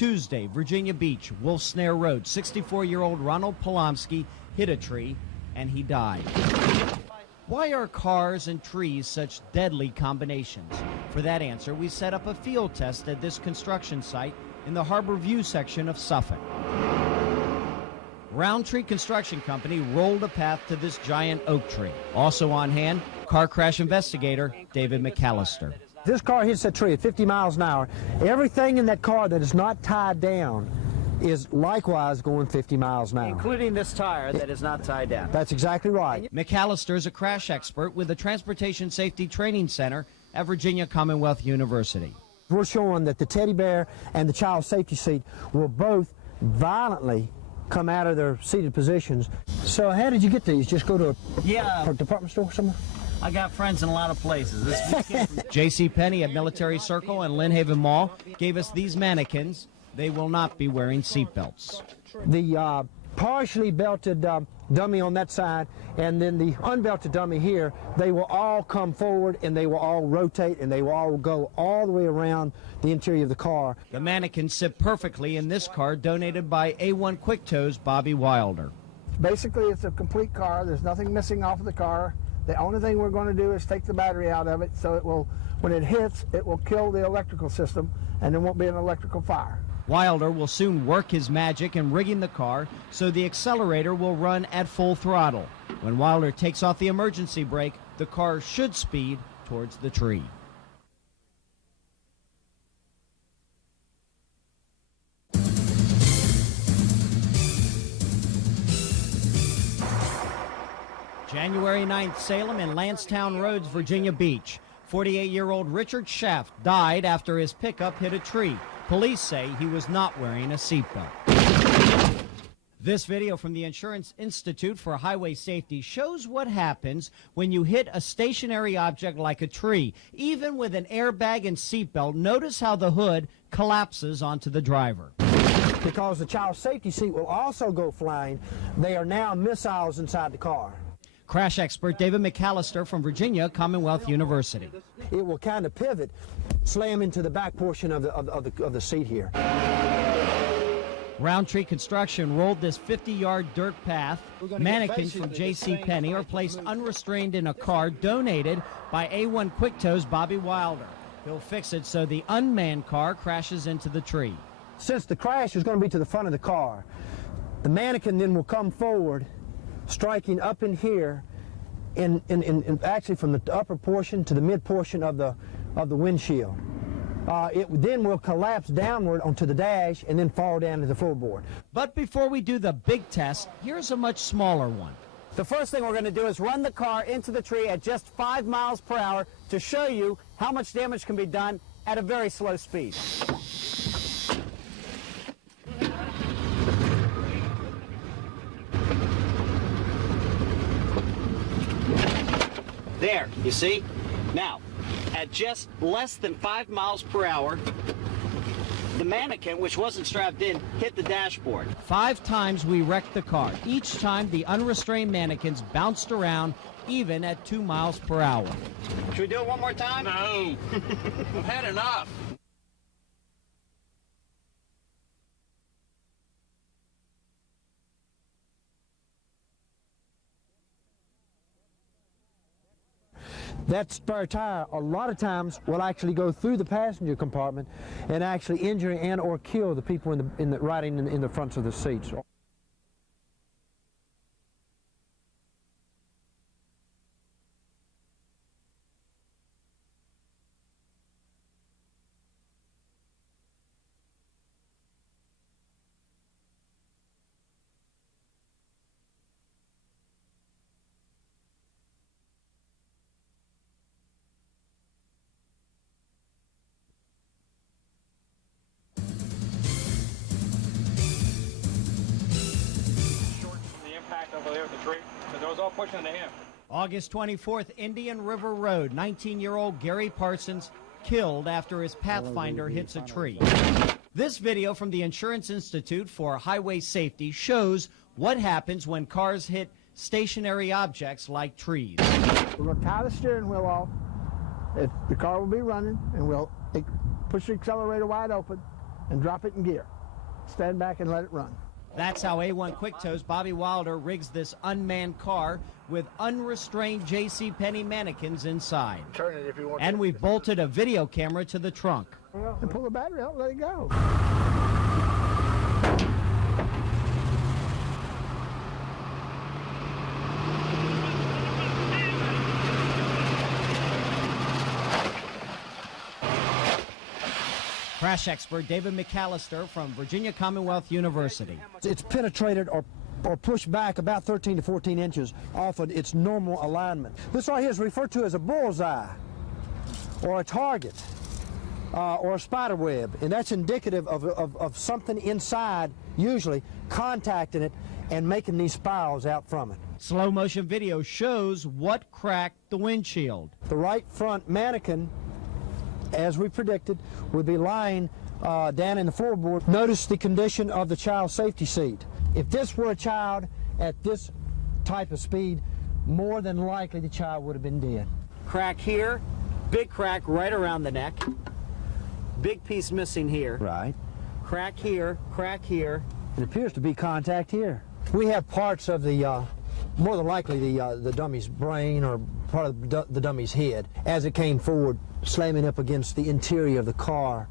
Tuesday, Virginia Beach, Wolf Snare Road, 64-year-old Ronald Polomsky hit a tree and he died. Why are cars and trees such deadly combinations? For that answer, we set up a field test at this construction site in the Harbor View section of Suffolk. Roundtree Construction Company rolled a path to this giant oak tree. Also on hand, car crash investigator David McAllister. This car hits that tree at 50 miles an hour. Everything in that car that is not tied down is likewise going 50 miles an hour. Including this tire that is not tied down. That's exactly right. McAllister is a crash expert with the Transportation Safety Training Center at Virginia Commonwealth University. We're showing that the teddy bear and the child safety seat will both violently come out of their seated positions. So how did you get these? Just go to a department store somewhere? I got friends in a lot of places. J.C. Penney at Military Circle and Lynn Haven Mall gave us these mannequins. They will not be wearing seatbelts. The partially belted dummy on that side and then the unbelted dummy here, they will all come forward and they will all rotate and they will all go all the way around the interior of the car. The mannequins sit perfectly in this car donated by A1 Quick Tow's Bobby Wilder. Basically, it's a complete car. There's nothing missing off of the car. The only thing we're going to do is take the battery out of it so it will, when it hits, it will kill the electrical system and there won't be an electrical fire. Wilder will soon work his magic in rigging the car so the accelerator will run at full throttle. When Wilder takes off the emergency brake, the car should speed towards the tree. January 9th, Salem and Lancetown Roads, Virginia Beach. 48-year-old Richard Schaft died after his pickup hit a tree. Police say he was not wearing a seatbelt. This video from the Insurance Institute for Highway Safety shows what happens when you hit a stationary object like a tree. Even with an airbag and seatbelt, notice how the hood collapses onto the driver. Because the child safety seat will also go flying, they are now missiles inside the car. Crash expert David McAllister from Virginia Commonwealth University. It will kind of pivot, slam into the back portion of the seat here. Roundtree Construction rolled this 50-yard dirt path. Mannequins from J.C. Penney are placed unrestrained in a car donated by A1 Quick Tow's Bobby Wilder. He'll fix it so the unmanned car crashes into the tree. Since the crash is going to be to the front of the car, the mannequin then will come forward, striking up in here, in actually from the upper portion to the mid portion of the windshield. It then will collapse downward onto the dash and then fall down to the floorboard. But before we do the big test, here's a much smaller one. The first thing we're going to do is run the car into the tree at just 5 miles per hour to show you how much damage can be done at a very slow speed. There, you see? Now, at just less than 5 miles per hour, the mannequin, which wasn't strapped in, hit the dashboard. 5 times we wrecked the car. Each time the unrestrained mannequins bounced around, even at 2 miles per hour. Should we do it one more time? No. I've had enough. That spare tire a lot of times will actually go through the passenger compartment and actually injure and or kill the people riding in the fronts of the seats. Over there at the tree, because I was all pushing into him. August 24th, Indian River Road, 19-year-old Gary Parsons killed after his Pathfinder hits a tree. This video from the Insurance Institute for Highway Safety shows what happens when cars hit stationary objects like trees. We're going to tie the steering wheel off. The car will be running, and we'll push the accelerator wide open, and drop it in gear. Stand back and let it run. That's how A1 Quick-To's Bobby Wilder rigs this unmanned car with unrestrained JCPenney mannequins inside. Turn it if you want And to. we've bolted a video camera to the trunk. And pull the battery out and let it go. Crash expert David McAllister from Virginia Commonwealth University. It's penetrated or pushed back about 13 to 14 inches off of its normal alignment. This right here is referred to as a bullseye or a target or a spider web, and that's indicative of something inside, usually contacting it and making these spirals out from it. Slow motion video shows what cracked the windshield. The right front mannequin, as we predicted, would be lying down in the floorboard. Notice the condition of the child safety seat. If this were a child at this type of speed, more than likely the child would have been dead. Crack here, big crack right around the neck, big piece missing here. Right. Crack here, crack here. It appears to be contact here. We have parts of the, more than likely the dummy's brain or part of the dummy's head as it came forward, slamming up against the interior of the car.